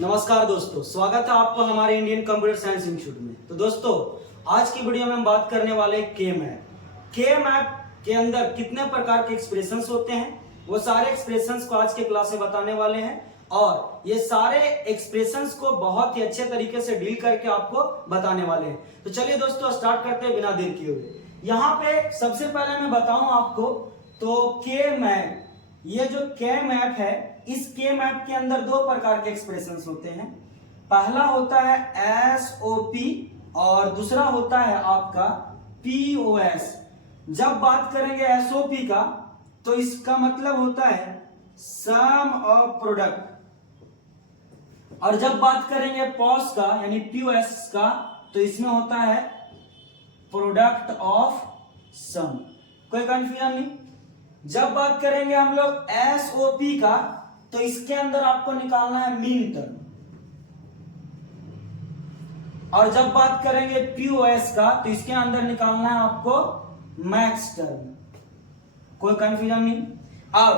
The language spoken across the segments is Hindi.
नमस्कार दोस्तों, स्वागत है आपको हमारे इंडियन कंप्यूटर साइंस इंस्टीट्यूट में। तो दोस्तों, आज की वीडियो में हम बात करने वाले के मैप के अंदर कितने प्रकार के एक्सप्रेशंस होते हैं, वो सारे एक्सप्रेशंस को आज के क्लास में बताने वाले हैं और ये सारे एक्सप्रेशंस को बहुत ही अच्छे तरीके से डील करके आपको बताने वाले हैं। तो चलिए दोस्तों, स्टार्ट करते हैं बिना देर किए हुए। यहाँ पे सबसे पहले मैं बताऊं आपको तो के मैप, ये जो के मैप है, इस के मैप के अंदर दो प्रकार के एक्सप्रेशंस होते हैं। पहला होता है एसओपी और दूसरा होता है आपका पीओएस। जब बात करेंगे एसओपी का तो इसका मतलब होता है सम ऑफ प्रोडक्ट, और जब बात करेंगे पॉस का यानी पीओएस का तो इसमें होता है प्रोडक्ट ऑफ सम। कोई कंफ्यूजन नहीं। जब बात करेंगे हम लोग एसओपी का तो इसके अंदर आपको निकालना है मीन टर्म, और जब बात करेंगे पीओएस का तो इसके अंदर निकालना है आपको मैक्स टर्म। कोई कंफ्यूजन नहीं। अब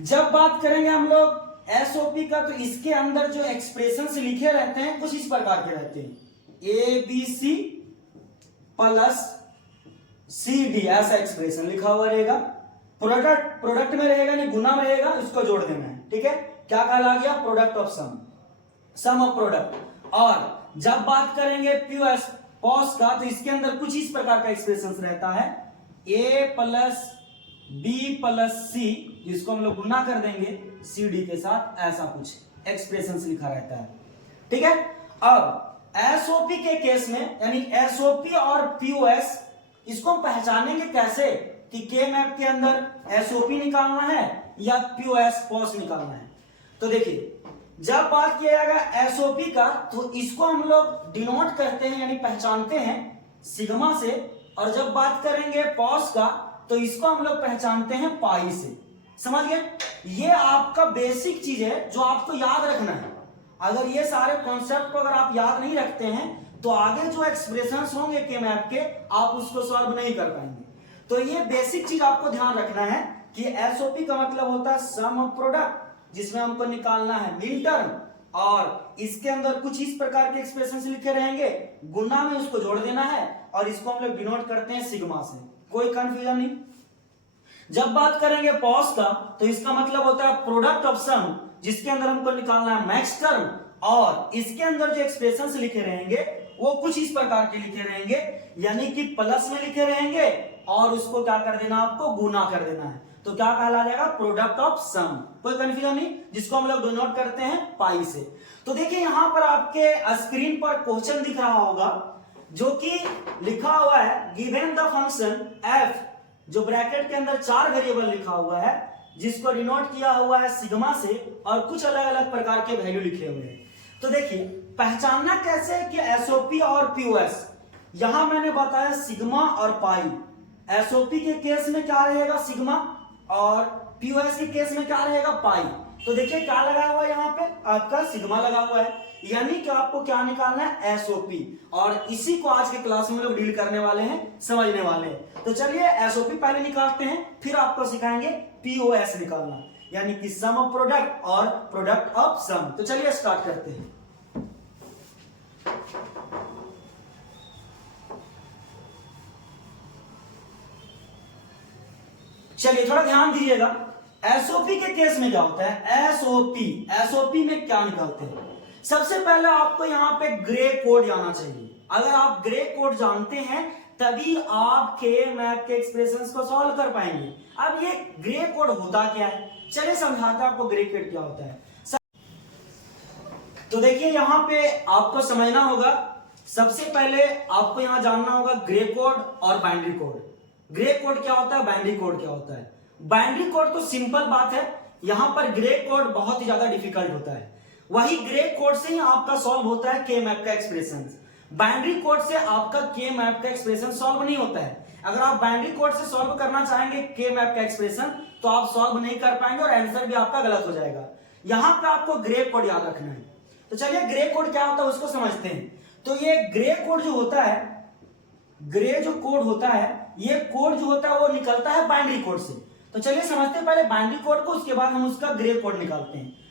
जब बात करेंगे हम लोग एसओपी का तो इसके अंदर जो एक्सप्रेशंस लिखे रहते हैं कुछ इस प्रकार के रहते हैं, A B C plus C D, ऐसा एक्सप्रेशन लिखा हुआ रहेगा। प्रोडक्ट में रहेगा नहीं, गुना में रहेगा, इसको जोड़ देना है। ठीक है, क्या कहला गया? Product of sum of product. और जब बात करेंगे पीओएस पॉस का तो इसके अंदर कुछ इस प्रकार का एक्सप्रेशन रहता है, ए प्लस बी प्लस सी, जिसको हम लोग गुना कर देंगे सी डी के साथ, ऐसा कुछ एक्सप्रेशन लिखा रहता है। ठीक है, अब एसओपी के केस में यानी एसओपी और पीओएस, इसको हम पहचानेंगे कैसे कि के मैप के अंदर एसओपी निकालना है या पीओएस पॉस निकालना है। तो देखिए, जब बात किया जाएगा एसओपी का तो इसको हम लोग डिनोट करते हैं यानी पहचानते हैं सिग्मा से, और जब बात करेंगे पॉस का तो इसको हम लोग पहचानते हैं पाई से। समझ गए? ये आपका बेसिक चीज है जो आपको याद रखना है। अगर ये सारे कॉन्सेप्ट को अगर आप याद नहीं रखते हैं तो आगे जो एक्सप्रेशंस होंगे के मैप के, आप उसको सॉल्व नहीं कर पाएंगे। तो ये बेसिक चीज आपको ध्यान रखना है कि एसओपी का मतलब होता है सम ऑफ प्रोडक्ट, जिसमें हमको निकालना है मीन टर्म, और इसके अंदर कुछ इस प्रकार के एक्सप्रेशंस लिखे रहेंगे, गुना में उसको जोड़ देना है, और इसको हम लोग डिनोट करते हैं सिग्मा से। कोई कंफ्यूजन नहीं। जब बात करेंगे पॉस का तो इसका मतलब होता है प्रोडक्ट ऑफ सम, जिसके अंदर हमको निकालना है मैक्स टर्म, और इसके अंदर जो एक्सप्रेशंस लिखे रहेंगे वो कुछ इस प्रकार के लिखे रहेंगे, यानी कि प्लस में लिखे रहेंगे और उसको क्या कर देना, आपको गुना कर देना है। तो क्या कहला जाएगा? प्रोडक्ट ऑफ सम। कोई कंफ्यूजन नहीं, जिसको हम लोग डिनोट करते हैं पाई से। तो देखिए, यहां पर आपके स्क्रीन पर क्वेश्चन दिख रहा होगा जो कि लिखा हुआ है गिवन द फंक्शन एफ, जो ब्रैकेट के अंदर 4 वेरिएबल लिखा हुआ है, जिसको डिनोट किया हुआ है सिग्मा से, और कुछ अलग अलग प्रकार के वैल्यू लिखे हुए हैं। तो देखिए, पहचानना कैसे कि एसओपी और पीओएस, यहां मैंने बताया सिग्मा और पाई। एसओपी के केस में क्या रहेगा? सिग्मा, और पीओएस के केस में क्या रहेगा? पाई। तो देखिए, क्या लगा हुआ है यहाँ पे? आपका सिग्मा लगा हुआ है, यानी कि आपको क्या निकालना है? एसओपी। और इसी को आज के क्लास में लोग डील करने वाले हैं, समझने वाले हैं। तो चलिए एसओपी पहले निकालते हैं, फिर आपको सिखाएंगे पीओएस निकालना, यानी कि सम ऑफ प्रोडक्ट और प्रोडक्ट ऑफ सम। तो चलिए स्टार्ट करते हैं। चलिए थोड़ा ध्यान दीजिएगा, एसओपी के केस में क्या होता है? एसओपी में क्या निकालते हैं? सबसे पहले आपको यहां पे ग्रे कोड आना चाहिए। अगर आप ग्रे कोड जानते हैं तभी आप के मैप के एक्सप्रेशंस को सॉल्व कर पाएंगे। अब ये ग्रे कोड होता क्या है, चलिए समझाते हैं आपको ग्रे कोड क्या होता है। तो देखिए, यहां पे आपको समझना होगा, सबसे पहले आपको यहां जानना होगा ग्रे कोड और बाइनरी कोड। ग्रे कोड क्या होता है, बाइनरी कोड क्या होता है? बाइनरी कोड तो सिंपल बात है, यहां पर ग्रे कोड बहुत ही ज्यादा डिफिकल्ट होता है। वही ग्रे कोड से ही आपका सॉल्व होता है के मैप का एक्सप्रेशन। बाइनरी कोड से आपका के मैप का एक्सप्रेशन सॉल्व नहीं होता है। अगर आप बाइनरी कोड से सॉल्व करना चाहेंगे के मैप का एक्सप्रेशन तो आप सॉल्व नहीं कर पाएंगे और आंसर भी आपका गलत हो जाएगा। यहां पर आपको ग्रे कोड याद रखना है। तो चलिए ग्रे कोड क्या होता है उसको समझते हैं। तो ये ग्रे कोड जो होता है, ग्रे जो कोड होता है, ये कोड जो होता है वो निकलता है बाइनरी कोड से। तो चलिए समझते हैं पहले बाइनरी कोड को, उसके बाद हम उसका ग्रे कोड निकालते हैं।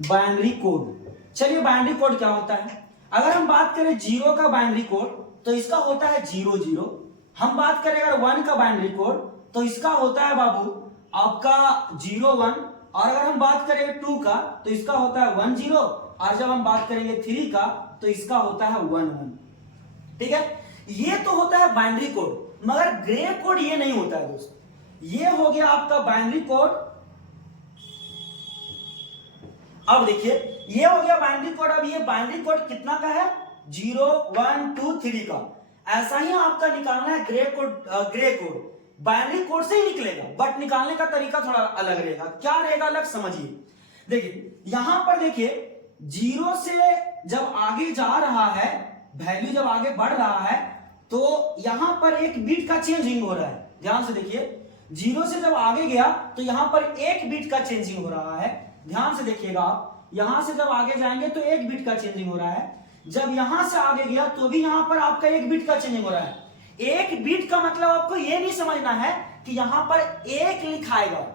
Binary code. चलिए बाइनरी कोड क्या होता है? अगर हम बात करें 0 का बाइनरी कोड तो इसका होता है 00। हम बात करें अगर 1 का बाइनरी कोड तो इसका होता है बाबू आपका 01। और अगर हम बात करें 2 का तो इसका होता है 10। और जब हम बात करेंगे 3 का तो इसका होता है 11। ठीक है, ये तो होता है बाइनरी कोड, मगर ग्रे कोड ये नहीं होता है दोस्त। ये हो गया आपका बाइनरी कोड। अब देखिए ये हो गया बाइनरी कोड। अब ये बाइनरी कोड कितना का है? 0 1 2 3 का। ऐसा ही आपका निकालना है grey code. Grey code binary code से ही निकलेगा, बट निकालने का तरीका थोड़ा अलग रहेगा। क्या रहेगा अलग, समझिए। देखिए यहां पर देखिए 0 से जब आगे जा रहा है, वैल्यू जब आगे बढ़ रहा है तो यहां पर एक बीट का चेंजिंग हो रहा है। ध्यान से देखिए 0 से जब आगे गया तो यहां पर एक बीट का चेंजिंग हो रहा है। ध्यान से देखिएगा आप, यहां से जब आगे जाएंगे तो एक बीट का चेंजिंग हो रहा है। जब यहां से आगे गया तो भी यहां पर आपका एक बीट का चेंजिंग हो रहा है। एक बीट का मतलब आपको यह नहीं समझना है कि यहां पर एक लिखाएगा,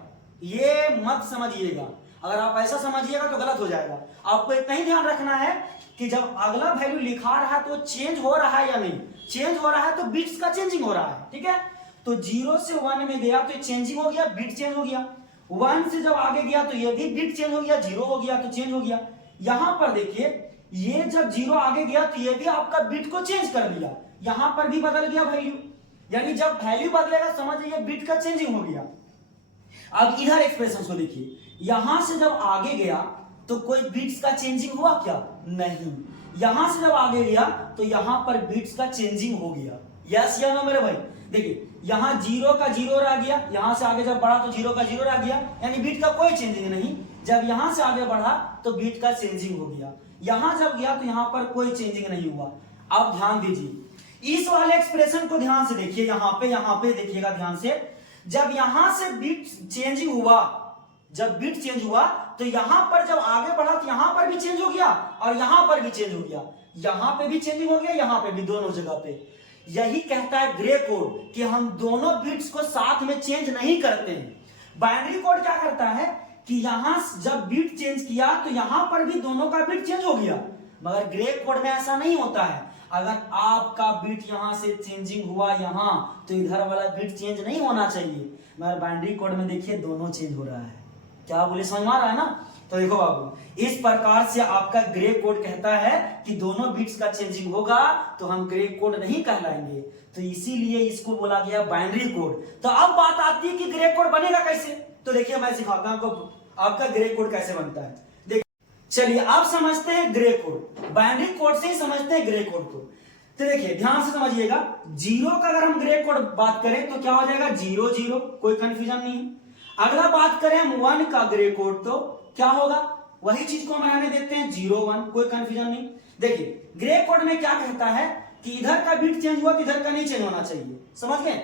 ये मत समझिएगा। अगर आप ऐसा समझिएगा तो गलत हो जाएगा। आपको इतना ही ध्यान रखना है कि जब अगला वैल्यू लिखा रहा है तो चेंज हो रहा है या नहीं। चेंज हो रहा है तो बीट्स का चेंजिंग हो रहा है। ठीक है, तो 0 से 1 में गया तो चेंजिंग हो गया, बीट चेंज हो गया। 1 से जब आगे गया तो ये भी बीट चेंज हो गया, 0 हो गया तो चेंज हो गया। यहां पर देखिए ये जब 0 आगे गया तो ये भी आपका बीट को चेंज कर दिया, यहां पर भी बदल गया वैल्यू। यानी जब वैल्यू बदलेगा समझ लीजिए बीट का चेंजिंग हो गया। अब इधर एक्सप्रेशन को देखिए, यहां से जब आगे गया तो कोई बीट्स का चेंजिंग हुआ क्या? नहीं। यहां से जब आगे गया तो यहां पर बीट्स का चेंजिंग हो गया। यस या नो मेरे भाई? देखिए यहां 0 का 0 रह गया, यहां से आगे जब बढ़ा तो 0 का 0 रह गया, यानी बीट का कोई चेंजिंग नहीं। जब यहां से आगे बढ़ा तो बीट का चेंजिंग हो गया। यहां जब गया तो यहां पर कोई चेंजिंग नहीं हुआ। अब ध्यान दीजिए इस वाले एक्सप्रेशन को ध्यान से देखिए। यहां पे देखिएगा ध्यान से। जब यहां से बीट चेंजिंग हुआ, जब बीट चेंज हुआ तो यहां पर जब आगे बढ़ा तो यहां पर भी चेंज हो गया और यहां पर भी चेंज हो गया। यहां पे भी चेंजिंग हो गया, यहां पे भी, दोनों जगह पे। यही कहता है ग्रे कोड कि हम दोनों बीट्स को साथ में चेंज नहीं करते हैं। बाइनरी कोड क्या करता है कि यहां जब बीट चेंज किया तो यहां पर भी दोनों का बीट चेंज हो गया, मगर ग्रे कोड में ऐसा नहीं होता है। अगर आपका बीट यहां से चेंजिंग हुआ यहां तो इधर वाला बीट चेंज नहीं होना चाहिए, मगर बाइनरी कोड में देखिए दोनों चेंज हो रहा है। क्या बोले, समझ में आ रहा है ना? तो देखो बाबू इस प्रकार से आपका ग्रे कोड कहता है कि दोनों बीट्स का चेंजिंग होगा तो हम ग्रे कोड नहीं कहलाएंगे। तो इसीलिए इसको बोला गया बाइनरी कोड। तो अब बात आती है कि ग्रे कोड बनेगा कैसे। तो देखिए मैं सिखाता हूं आपको आपका ग्रे कोड कैसे बनता है। देखिए चलिए आप समझते हैं ग्रे कोड, बाइनरी कोड से ही समझते हैं ग्रे कोड को। तो देखिए ध्यान से समझिएगा, 0 का अगर हम ग्रे कोड बात करें तो क्या हो जाएगा? 0 0, कोई कंफ्यूजन नहीं है। अगला बात करें हम 1 का ग्रे कोड तो क्या होगा? वही चीज को हम रहने देते हैं 0 1, कोई कंफ्यूजन नहीं। देखिए ग्रे कोड में क्या कहता है कि इधर का बीट चेंज हुआ तो इधर का नहीं चेंज होना चाहिए। समझ गए?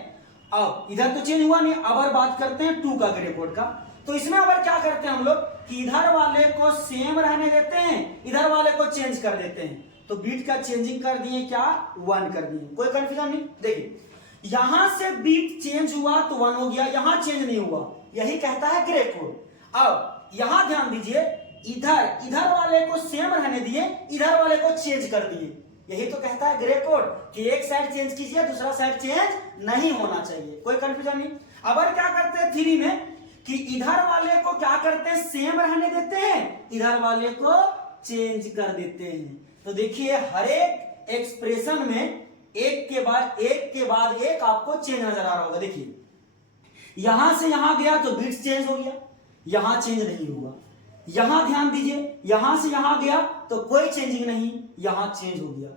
अब इधर तो चेंज हुआ नहीं। अब बात करते हैं 2 का ग्रे कोड का। तो इसमें अब क्या करते हैं हम लोग कि इधर वाले को सेम रहने देते हैं, इधर वाले को चेंज कर देते हैं। तो बीट का चेंजिंग कर दिए, क्या 1 कर दिए, कोई कंफ्यूजन नहीं। देखिए यहां से बीट चेंज हुआ तो 1 हो गया, यहां चेंज नहीं हुआ, यही कहता है ग्रे कोड। अब यहां ध्यान दीजिए, इधर वाले को सेम रहने दिए, इधर वाले को चेंज कर दिए, यही तो कहता है ग्रे कोड कि एक साइड चेंज कीजिए दूसरा साइड चेंज नहीं होना चाहिए, कोई कंफ्यूजन नहीं। अब क्या करते हैं 3 में कि इधर वाले को क्या करते हैं? सेम रहने देते हैं, इधर वाले को चेंज कर देते हैं। तो देखिए हर एक एक्सप्रेशन में एक के बाद एक आपको चेंज नजर आ रहा होगा। देखिए यहां से यहां गया तो बीट्स चेंज हो गया, यहां चेंज नहीं हुआ। यहां ध्यान दीजिए, यहां से यहां गया तो कोई चेंजिंग नहीं, यहां चेंज हो गया।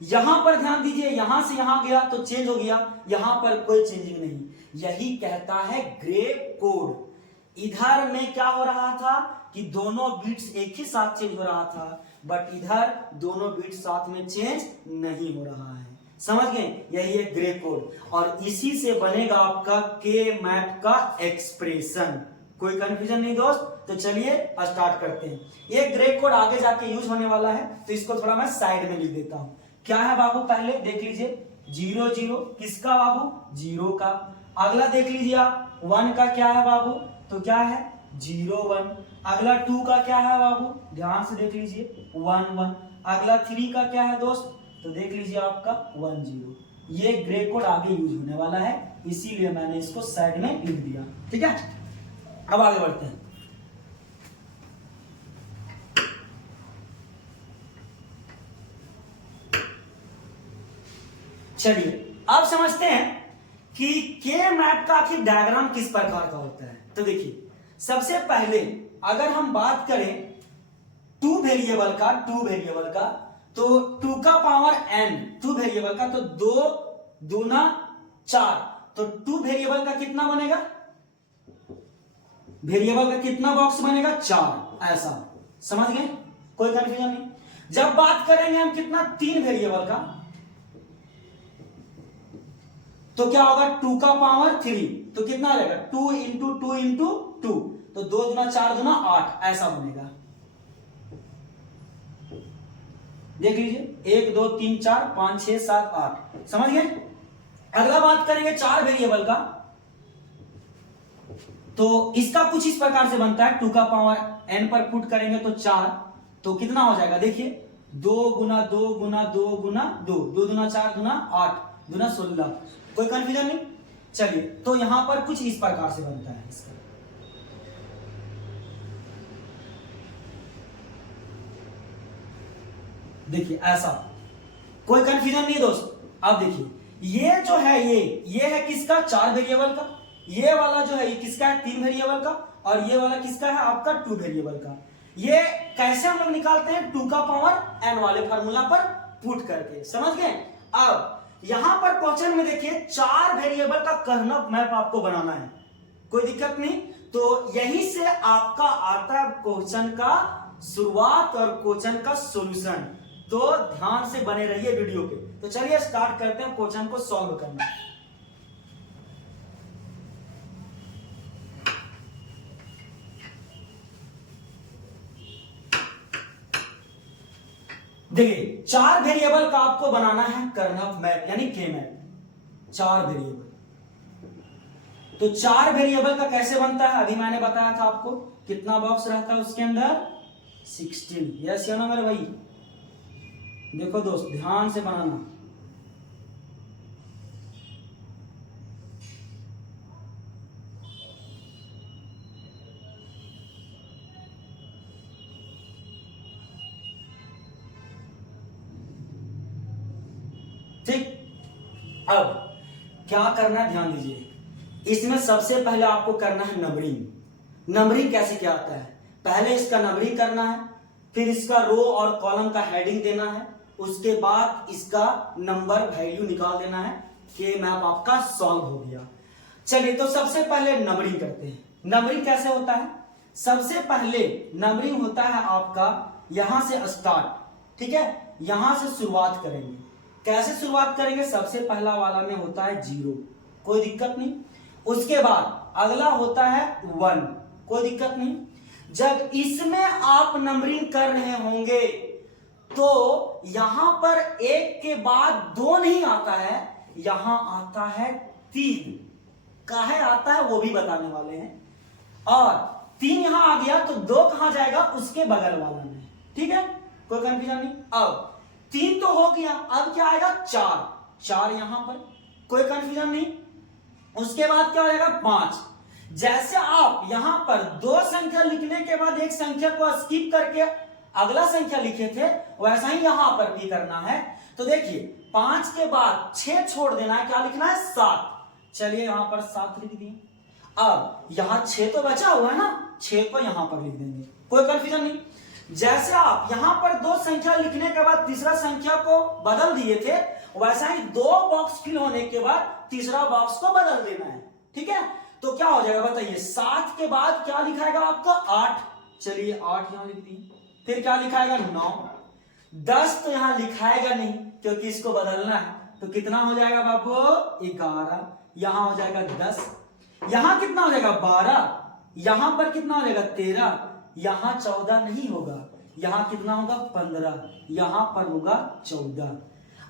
यहां पर ध्यान दीजिए, यहां से यहां गया तो चेंज हो गया, यहां पर कोई चेंजिंग नहीं। यही कहता है ग्रे कोड। इधर में क्या हो रहा था कि दोनों बीट्स एक ही साथ चेंज हो रहा था, बट इधर दोनों बीट्स साथ में चेंज नहीं हो रहा है। समझ गए? यही है ग्रे कोड और इसी से बनेगा आपका के मैप का एक्सप्रेशन। कोई कंफ्यूजन नहीं दोस्त। तो चलिए स्टार्ट करते हैं। ये ग्रे कोड आगे जाके यूज होने वाला है तो इसको थोड़ा मैं साइड में लिख देता हूं। क्या है बाबू? पहले देख लीजिए 0 0 किसका बाबू? 0 का। अगला देख लीजिए आप 1 का क्या है बाबू? तो क्या है 0 1। अगला 2 का क्या है बाबू, ध्यान से देख लीजिए 1 1। अगला 3 का क्या है दोस्त, तो देख लीजिए आपका 1 0। ये ग्रे कोड आगे यूज होने वाला है, इसीलिए मैंने इसको साइड में लिख दिया। ठीक है, अब आगे बढ़ते हैं। चलिए अब समझते हैं कि के मैप का आखिर डायग्राम किस प्रकार का होता है। तो देखिए सबसे पहले अगर हम बात करें टू वेरिएबल का, तो 2 का पावर n, 2 वेरिएबल का, तो 2 दूना 4, तो 2 वेरिएबल का कितना बनेगा, वेरिएबल का कितना बॉक्स बनेगा, 4। ऐसा समझ गए, कोई कंफ्यूजन नहीं। जब बात करेंगे हम कितना 3 वेरिएबल का, तो क्या होगा 2 का पावर 3, तो कितना आ जाएगा 2 इंटू 2 इंटू 2, तो 2 दूना 4 दूना 8, ऐसा बनेगा। देख लीजिए 1 2 3 4 5 6 7 8, समझ गए। अगला बात करेंगे 4 वेरिएबल का, तो इसका कुछ इस प्रकार से बनता है, 2 का पावर n पर पुट करेंगे तो 4, तो कितना हो जाएगा देखिए 2 गुना 2 गुना 2 गुना 2, 2 दूना 4 दूना 8 दूना 16, कोई कंफ्यूजन नहीं। चलिए तो यहां पर कुछ इस प्रकार से बनता है इसका। देखिए ऐसा, कोई कंफ्यूजन नहीं दोस्त। अब देखिए ये जो है ये है किसका, 4 वेरिएबल का, ये वाला जो है ये किसका है, 3 वेरिएबल का, और ये वाला किसका है आपका 2 वेरिएबल का। ये कैसे हम लोग निकालते हैं, 2 का पावर n वाले फार्मूला पर पुट करके, समझ गए। अब यहां पर क्वेश्चन में देखिए 4 वेरिएबल का कर्नल मैप आपको बनाना है, कोई दिक्कत नहीं। तो यहीं से आपका आता है क्वेश्चन का शुरुआत और क्वेश्चन का सॉल्यूशन, तो ध्यान से बने रहिए वीडियो पे। तो चलिए स्टार्ट करते हैं क्वेश्चन को सॉल्व करना। देखिए 4 वेरिएबल का आपको बनाना है कर्नल मैप यानी के मैप, 4 वेरिएबल। तो 4 वेरिएबल का कैसे बनता है, अभी मैंने बताया था आपको, कितना बॉक्स रहता है उसके अंदर, 16। यस या नो मेरे भाई, देखो दोस्त ध्यान से बनाना। ठीक, अब क्या करना है ध्यान दीजिए। इसमें सबसे पहले आपको करना है नंबरिंग। नंबरिंग कैसे क्या आता है, पहले इसका नंबरिंग करना है, फिर इसका रो और कॉलम का हेडिंग देना है, उसके बाद इसका नंबर वैल्यू निकाल देना है, कि मैप आपका सॉल्व हो गया। चलिए तो सबसे पहले नंबरिंग करते हैं। नंबरिंग कैसे होता है, सबसे पहले नंबरिंग होता है आपका यहां से स्टार्ट, ठीक है, यहां से शुरुआत करेंगे। कैसे शुरुआत करेंगे, सबसे पहला वाला में होता है 0, कोई दिक्कत नहीं। उसके बाद अगला होता है 1, कोई दिक्कत नहीं। जब इसमें आप नंबरिंग कर रहे होंगे तो यहां पर 1 के बाद 2 नहीं आता है, यहां आता है 3। काहे आता है वो भी बताने वाले हैं। और 3 यहां आ गया तो 2 कहां जाएगा, उसके बगल वाला में, ठीक है, कोई कंफ्यूजन नहीं। अब 3 तो हो गया, अब क्या आएगा 4 यहां पर, कोई कंफ्यूजन नहीं। उसके बाद क्या हो जाएगा 5। जैसे आप यहां पर 2 संख्या लिखने के बाद एक संख्या को स्किप करके अगला संख्या लिखे थे, वैसा ही यहां पर भी करना है। तो देखिए 5 के बाद 6 छोड़ देना है, क्या लिखना है 7। चलिए यहां पर 7 लिख दिए। अब यहां 6 तो बचा हुआ है ना, 6 को यहां पर लिख देंगे, कोई कंफ्यूजन नहीं। जैसे आप यहां पर 2 संख्या लिखने के बाद तीसरा संख्या को बदल दिए थे, वैसा ही 2 बॉक्स फिल होने के बाद तीसरा बॉक्स को बदल देना है, ठीक है। तो क्या हो जाएगा बताइए, 7 के बाद क्या लिखाएगा आपका 8, चलिए 8 यहां लिख दिए। फिर क्या लिखाएगा 9, 10 तो यहां लिखाएगा नहीं क्योंकि इसको बदलना है, तो कितना हो जाएगा बाबू 11, यहां हो जाएगा 10, यहां कितना हो जाएगा 12, यहां पर कितना हो जाएगा 13, यहां 14 नहीं होगा, यहां कितना होगा 15, यहां पर होगा 14।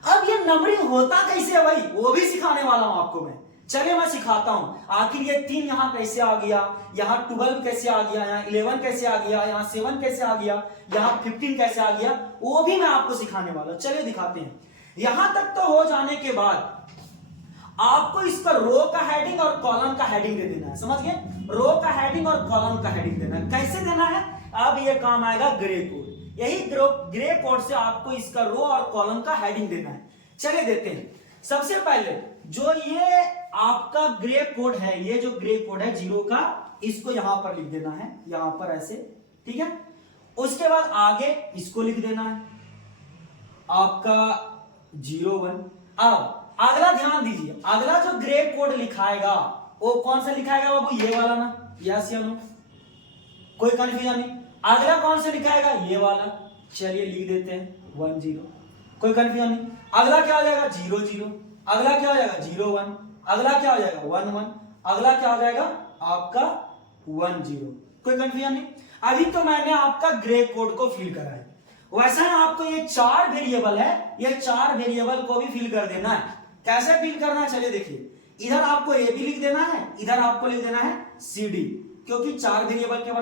अब ये नंबरिंग होता कैसे है भाई, वो भी सिखाने वाला हूं आपको मैं। चलिए मैं सिखाता हूं आखिर ये 3 यहां कैसे आ गया, यहाँ 12 कैसे आ गया, यहाँ 11 कैसे आ गया, यहाँ 7 कैसे आ गया, यहाँ 15 कैसे आ गया, वो भी मैं आपको सिखाने वाला हूं। चलिए दिखाते हैं। यहां तक तो हो जाने के बाद आपको इसका रो का हेडिंग और कॉलम का हेडिंग दे देना है। समझ गए? रो का हेडिंग और कॉलम का हेडिंग देना है। कैसे देना है? अब ये काम आएगा ग्रे कोड। यही ग्रे कोड से आपको इसका रो और कॉलम का हेडिंग देना है। चलिए देते हैं। सबसे पहले जो ये आपका ग्रे कोड है, ये जो ग्रे कोड है 0 का, इसको यहां पर लिख देना है, यहां पर ऐसे, ठीक है। उसके बाद आगे इसको लिख देना है आपका 01। अब अगला ध्यान दीजिए, अगला जो ग्रे कोड लिखाएगा वो कौन सा लिखाएगा बाबू? ये वाला ना, यस या नो? कोई कंफ्यूजन नहीं। अगला कौन सा लिखाएगा? ये वाला। चलिए लिख देते हैं 10। कोई कंफ्यूजन नहीं। अगला क्या हो जाएगा? 00। अगला क्या हो जाएगा? 01। अगला क्या हो जाएगा? 11। अगला क्या हो जाएगा? आपका 10। कोई कंफ्यूजन नहीं। अभी तो मैंने आपका ग्रे कोड को फिल करा है। वैसा ही आपको ये 4 वेरिएबल है, ये 4 वेरिएबल को भी फिल कर देना है। कैसे फिल करना है? चलिए देखिए। इधर आपको ए बी लिख देना है, इधर आपको लिख देना है सी डी, क्योंकि 4 वेरिएबल के लिए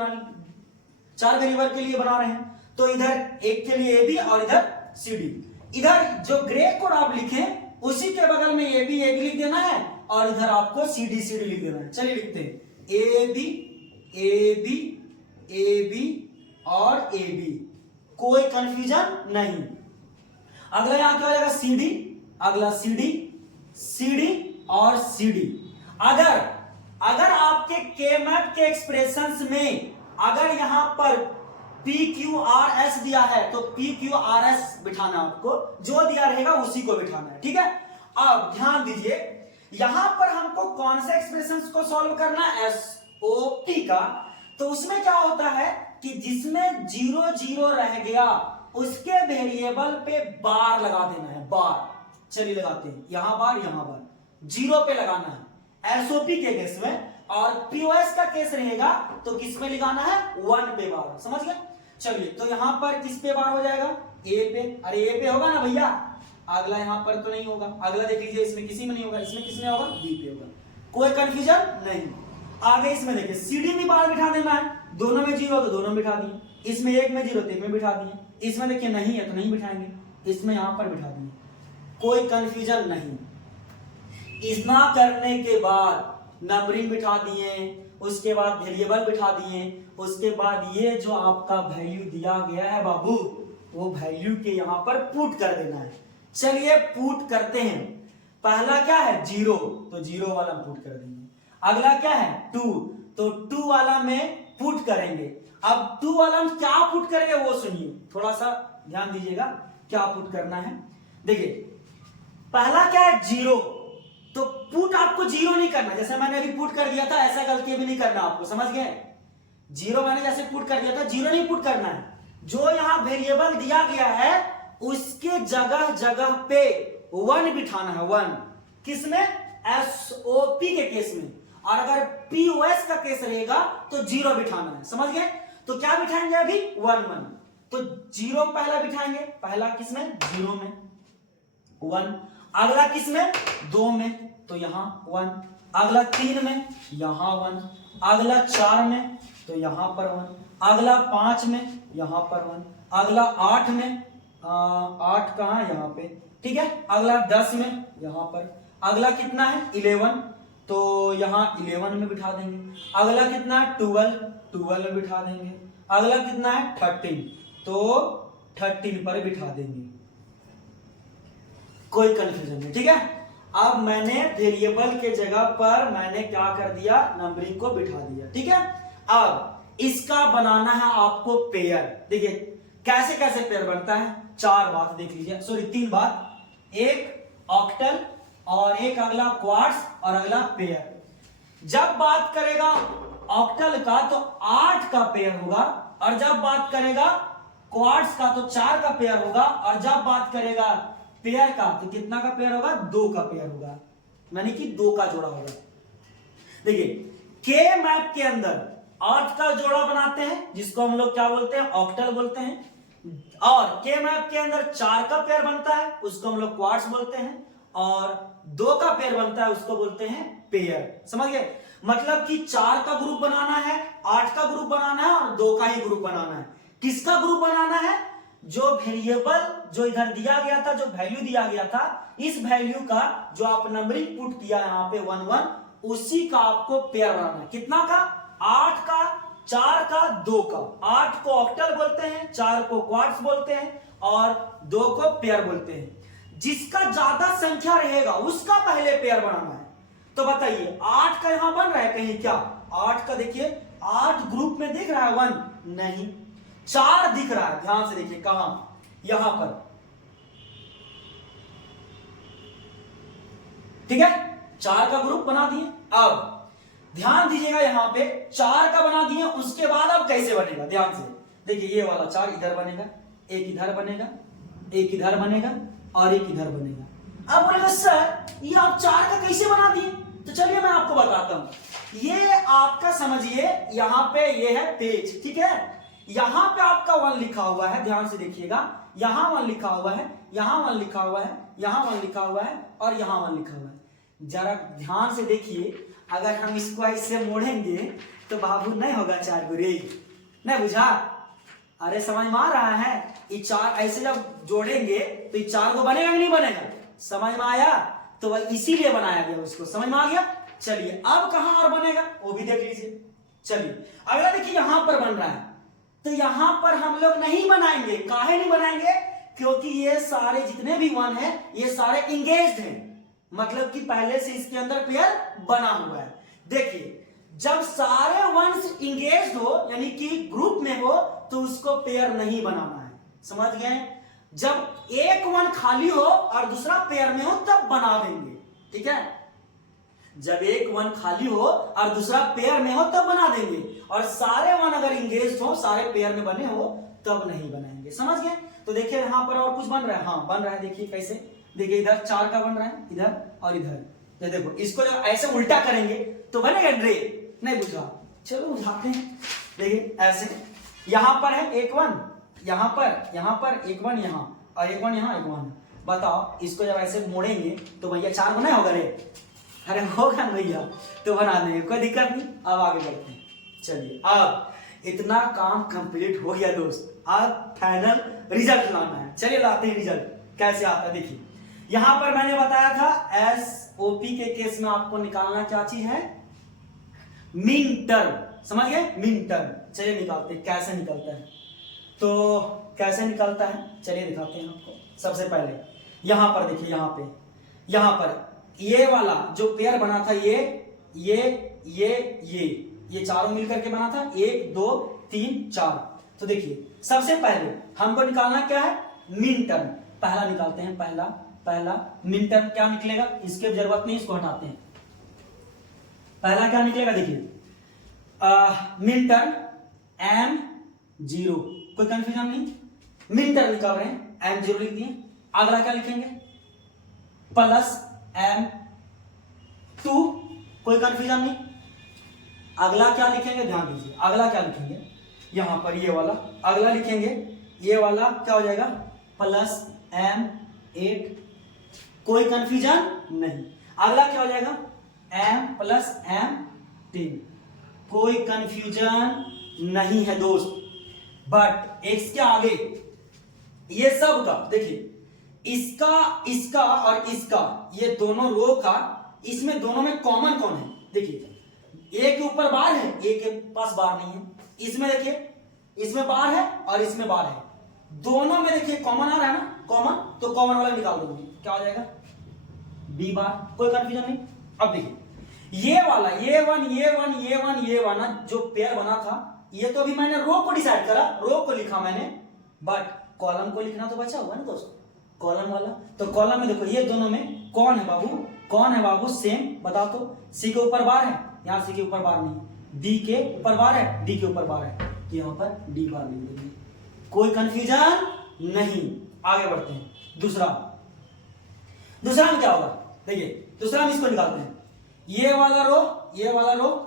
बना रहे हैं। तो इधर एक के लिए ए बी और इधर सी डी। इधर जो ग्रे कोड आप लिखें उसी के बगल में ए बी लिख देना है और इधर आपको सी डी लिख देना है। चलिए लिखते हैं ए बी और ए बी। कोई कंफ्यूजन नहीं। अगला यहां क्या हो जाएगा? C D. अगला सी डी और सी डी। अगर आपके के मैप के एक्सप्रेशंस में अगर यहां पर पी क्यू आर एस दिया है तो पी क्यू आर एस बिठाना, आपको जो दिया रहेगा उसी को बिठाना है, ठीक है। अब ध्यान दीजिए, यहां पर हमको कौन से एक्सप्रेशंस को सॉल्व करना है? एसओपी का। तो उसमें क्या होता है कि जिसमें 0 रह गया उसके वेरिएबल पे बार लगा देना है, बार। चलिए लगाते हैं, यहां बार 0 पे लगाना है एसओपी के केस में। और पीओएस का केस रहेगा तो किस पे लगाना है? 1 पे बार। समझ गए? चलिए तो यहां पर किस पे बार हो जाएगा? ए पे। अरे ए पे होगा ना भैया, अगला यहां पर तो नहीं होगा। अगला देख लीजिए, इसमें किसी में नहीं होगा, इसमें किसमें होगा? बी पे होगा। कोई कंफ्यूजन नहीं। आगे इसमें देखिए सीडी में बार बिठा देना है, दोनों में 0 तो दोनों में बिठा दिए, इसमें एक में 0 तो एक में बिठा दिए, इसमें देखिए नहीं है तो नहीं बिठाएंगे, इसमें यहां पर बिठा दिए। कोई कंफ्यूजन नहीं। इतना करने के बाद नंबरिंग बिठा दिए, उसके बाद वेरिएबल बिठा दिए, उसके बाद ये जो आपका वैल्यू दिया गया है बाबू, वो वैल्यू के यहां पर पुट कर देना है। चलिए पुट करते हैं। पहला क्या है? 0, तो 0 वाला पुट कर देंगे। अगला क्या है? 2, तो 2 वाला में पुट करेंगे। अब 2 वाला में क्या पुट करेंगे वो सुनिए, थोड़ा सा ध्यान दीजिएगा क्या पुट करना है। देखिए पहला क्या है? 0, तो पुट आपको 0 नहीं करना, जैसे मैंने अभी पुट कर दिया था ऐसा गलती भी नहीं करना आपको। समझ गए? 0 मैंने जैसे पुट कर दिया था, 0 नहीं पुट करना है। जो यहां वेरिएबल दिया गया है उसके जगह जगह पे 1 बिठाना है। 1 किसमें? एसओपी के केस में। और अगर पीओएस का केस रहेगा तो 0 बिठाना है। समझ गए? तो क्या बिठाएंगे अभी? 1 1। तो 0 पहला बिठाएंगे, पहला किसमें? 0 में 1। अगला किसमें? 2 में, तो यहां 1। अगला 3 में, यहां 1। अगला 4 में, तो यहां पर 1। अगला 5 में, यहां पर 1। अगला 8 में, 8 कहां? यहां पे, ठीक है। अगला 10 में, यहां पर। अगला कितना है? 11, तो यहां 11 में बिठा देंगे। अगला कितना है? 12 में बिठा देंगे। अगला कितना है? 13, तो 13 पर बिठा देंगे। कोई कंफ्यूजन नहीं, ठीक है। अब मैंने वेरिएबल के जगह पर मैंने क्या कर दिया? नंबरिंग को बिठा दिया, ठीक है। अब इसका बनाना है आपको पेयर। देखिए कैसे कैसे पेयर बनता है, 4 बात देख लीजिए, सॉरी 3 बात। एक ऑक्टल और एक अगला क्वार्ट्स और अगला पेयर। जब बात करेगा ऑक्टल का तो 8 का पेयर होगा, और जब बात करेगा क्वार्ट्स का तो 4 का पेयर होगा, और जब बात करेगा पेयर का तो कितना का पेयर होगा? 2 का पेयर होगा, यानी कि 2 का जोड़ा होगा। देखिए के मैप के अंदर 8 का जोड़ा बनाते हैं जिसको हम लोग क्या बोलते हैं? ऑक्टल बोलते हैं। और के मैप के अंदर 4 का पेयर बनता है उसको हम लोग क्वार्ट्स बोलते हैं। और दो का पेयर बनता है उसको बोलते हैं पेयर। समझ गए? मतलब कि 4 का ग्रुप बनाना है, 8 का ग्रुप बनाना है और 2 का ही ग्रुप बनाना है। किसका ग्रुप बनाना है? जो वेरिएबल जो इधर दिया गया था, जो वैल्यू दिया गया था, इस वैल्यू का जो आप नंबरिंग पुट किया यहाँ पे 1 1, उसी का आपको पेयर बनाना है। कितना का? 8 का, 4 का, 2 का। 8 को ऑक्टल बोलते हैं, 4 को क्वार्ट्स बोलते हैं और 2 को पेयर बोलते हैं। जिसका ज्यादा संख्या रहेगा उसका पहले पेयर बनाना है। तो बताइए 8 का यहां बन रहा है कहीं क्या? 8 का देखिए 8 ग्रुप में दिख रहा है 1? नहीं। 4 दिख रहा है, ध्यान से देखिए कहां? यहां पर। ठीक है, 4 का ग्रुप बना दिए। अब ध्यान दीजिएगा यहां पे 4 का बना दिए, उसके बाद अब कैसे बनेगा? ध्यान से देखिए, ये वाला 4 इधर बनेगा, एक इधर बनेगा, एक इधर बनेगा और एक इधर बनेगा। अब बोलेगा सर ये आप 4 का कैसे बना दिए? तो चलिए मैं आपको बताता हूं। ये आपका समझिए यहां पे ये है पेज, ठीक है? यहां पे आपका 1 लिखा हुआ है, ध्यान से देखिएगा। यहां 1 लिखा हुआ है, यहां 1 लिखा हुआ है, यहां 1 लिखा हुआ है और यहां 1 लिखा हुआ है। जरा ध्यान से देखिए, अगर हम इसको ऐसे मोड़ेंगे तो बाबू नहीं होगा 4 गुरे, नहीं बुझा? अरे समझ में आ रहा है? ये 4 ऐसे जब जोड़ेंगे तो ये 4 को बनेगा कि नहीं बनेगा? समझ में आया? तो वह इसीलिए बनाया गया उसको। समझ में आ गया? चलिए अब कहां और बनेगा वो भी देख लीजिए। चलिए अगला देखिए, यहां पर बन रहा है, तो यहां पर हम लोग नहीं बनाएंगे। काहे नहीं बनाएंगे? क्योंकि ये सारे जितने भी 1 है ये सारे इंगेज्ड हैं, मतलब कि पहले से इसके अंदर पेयर बना हुआ है। देखिए जब सारे 1s इंगेज्ड हो यानी कि ग्रुप में हो तो उसको पेयर नहीं बनाना है। समझ गए? जब एक 1 खाली हो और दूसरा पेयर में हो तब बना देंगे, ठीक है? जब एक 1 खाली हो और दूसरा पेयर में हो तब बना देंगे, और सारे 1 अगर इंगेज्ड हो, सारे पेयर में बने हो तब नहीं बनाएंगे। समझ गए? तो देखिए यहां पर और कुछ बन रहा है। हाँ बन रहा है, देखिए कैसे? देखिए इधर 4 का बन रहा है, इधर और इधर। ये देखो, इसको जब ऐसे उल्टा करेंगे तो बनेगा रे? नहीं बुझा? चलो उठाते हैं। देखिए ऐसे, यहां पर है एक 1, यहां पर एक 1 यहां और एक 1 यहां, एक 1। बताओ इसको जब ऐसे मोड़ेंगे तो भैया 4 बना होगा रे? अरे होगा भैया, तो बना देंगे, कोई दिक्कत नहीं। अब आगे बढ़ते हैं। चलिए अब इतना काम कंप्लीट हो गया दोस्त, अब फाइनल रिजल्ट लाना है। चलिए लाते हैं रिजल्ट कैसे आता है। देखिए यहां पर मैंने बताया था एसओपी के केस में आपको निकालना क्या चीज है? Mean term. समझ गए? Mean term. चलिए निकालते हैं, कैसे निकलता है। तो कैसे निकलता है चलिए दिखाते हैं आपको। सबसे पहले यहां पर देखिए, यहां पर ये वाला जो पेयर बना था, ये चारों मिलकर के बना था 1 2 3 4। तो देखिए सबसे पहले हमको निकालना क्या है? Mean term. पहला निकालते हैं, पहला मीन टर्म क्या निकलेगा? इसके जरूरत नहीं, इसको हटाते हैं। पहला क्या निकलेगा? देखिए मीन टर्म M0, कोई कंफ्यूजन नहीं। मीन टर्म निकाल रहे हैं, M0 लिख दिए। अगला क्या लिखेंगे? प्लस M2, कोई कंफ्यूजन नहीं। अगला क्या लिखेंगे? ध्यान दीजिए, अगला क्या लिखेंगे? यहां पर ये वाला अगला लिखेंगे। ये वाला क्या हो जाएगा? प्लस M8, कोई कंफ्यूजन नहीं। अगला क्या हो जाएगा? M प्लस M10, कोई कंफ्यूजन नहीं है दोस्त। बट इसके आगे ये सब का देखिए, इसका और इसका, ये दोनों रो का, इसमें दोनों में कॉमन कौन है? देखिए एक के ऊपर बार है, एक के पास बार नहीं है। इसमें देखिए, इसमें बार है और इसमें बार है, दोनों में देखिए कॉमन आ रहा है ना, कॉमन। तो कॉमन वाला निकाल दोगे, क्या हो जाएगा? बी बार, कोई कंफ्यूजन नहीं। अब देखिए ये वाला ये वन जो पेयर बना था, ये तो अभी मैंने रो को डिसाइड करा, रो को लिखा मैंने, बट कॉलम को लिखना तो बचा हुआ ना दोस्त, कॉलम वाला। तो कॉलम में देखो ये दोनों में कौन है बाबू? कौन है बाबू? सेम बताओ तो। सी के ऊपर बार है, यहां सी के ऊपर बार नहीं। डी के ऊपर बार है, डी के ऊपर बार है, यहां पर डी बार लिख देंगे, कोई कंफ्यूजन नहीं। आगे बढ़ते हैं। दूसरा में क्या होगा? देखिए दूसरा हम इसको निकालते हैं। ये वाला रो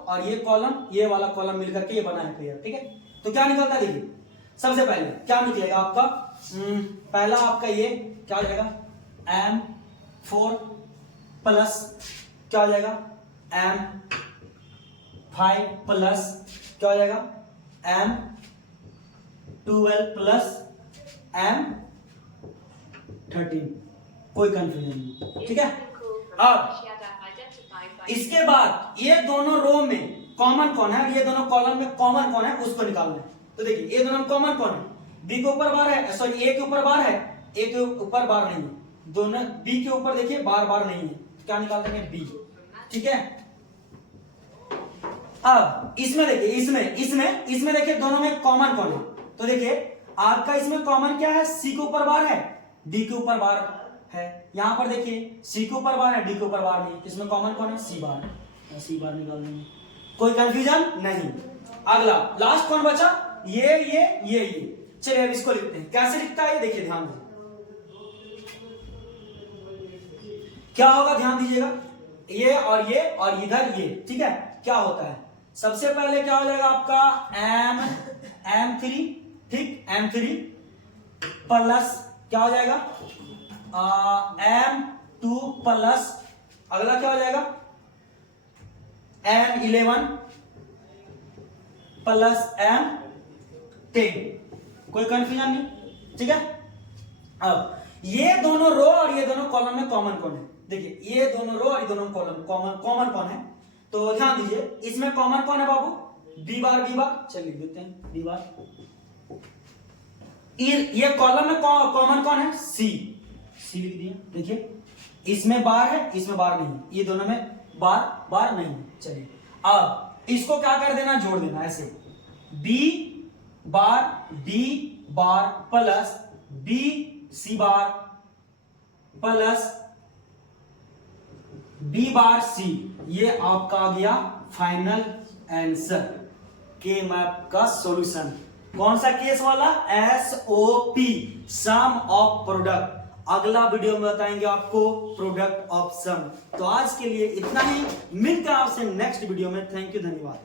और ये कॉलम, ये वाला कॉलम मिलकर के ये बना है पेयर, ठीक है? तो क्या निकलता है? देखिए सबसे पहले क्या निकलेगा आपका? पहला आपका ये क्या हो जाएगा? M4 प्लस क्या हो जाएगा M5 प्लस क्या हो जाएगा M12 प्लस M13। कोई कंफ्यूजन नहीं, ठीक है। अब इसके बाद ये दोनों रो में कॉमन कौन है, ये दोनों कॉलम में कॉमन कौन है उसको निकालना है। तो देखिए ये दोनों कॉमन कौन है, बी के ऊपर बार है, सॉरी ए के ऊपर बार है, ए के ऊपर बार नहीं है, दोनों बी के ऊपर देखिए बार नहीं है, तो क्या निकाल देंगे बी, ठीक है। अब इसमें देखिए इसमें देखिए दोनों में कॉमन कौन है, तो देखिए आपका इसमें कॉमन क्या है, सी के ऊपर बार है, डी के ऊपर बार है। यहां पर देखिए सी के ऊपर बार है, डी के ऊपर बार नहीं, इसमें कॉमन कौन है सी बार, सी बार निकाल देंगे, कोई कंफ्यूजन नहीं। अगला लास्ट कौन बचा, ये चलिए अब इसको लिखते हैं, कैसे लिखता है ये देखिए, ध्यान दीजिए क्या होगा, ध्यान दीजिएगा, ये और इधर ये, ठीक है। क्या होता है, सबसे पहले क्या हो जाएगा आपका M3, ठीक, M3 प्लस क्या हो जाएगा M2 प्लस अगला क्या हो जाएगा M11 प्लस M10, कोई कंफ्यूजन नहीं, ठीक है। अब ये दोनों रो और ये दोनों कॉलम में कॉमन कौन है, देखिए ये दोनों रो और ये दोनों कॉलम कॉमन कौन है, तो ध्यान दीजिए इसमें कॉमन कौन है बाबू, बी बार, चलिए लिख देते हैं बी बार। ये कॉलम में कॉमन कौन है, सी लिख दिया, देखिए इसमें बार है, इसमें बार नहीं, ये दोनों में बार नहीं। चलिए अब इसको क्या कर देना, जोड़ देना ऐसे, B bar plus B C bar plus B bar C, ये आपका आ गया फाइनल आंसर के मैप का सॉल्यूशन। कौन सा केस वाला, SOP, सम ऑफ प्रोडक्ट। अगला वीडियो में बताएंगे आपको प्रोडक्ट ऑफ सम। तो आज के लिए इतना ही, मिलते हैं आपसे नेक्स्ट वीडियो में। थैंक यू, धन्यवाद।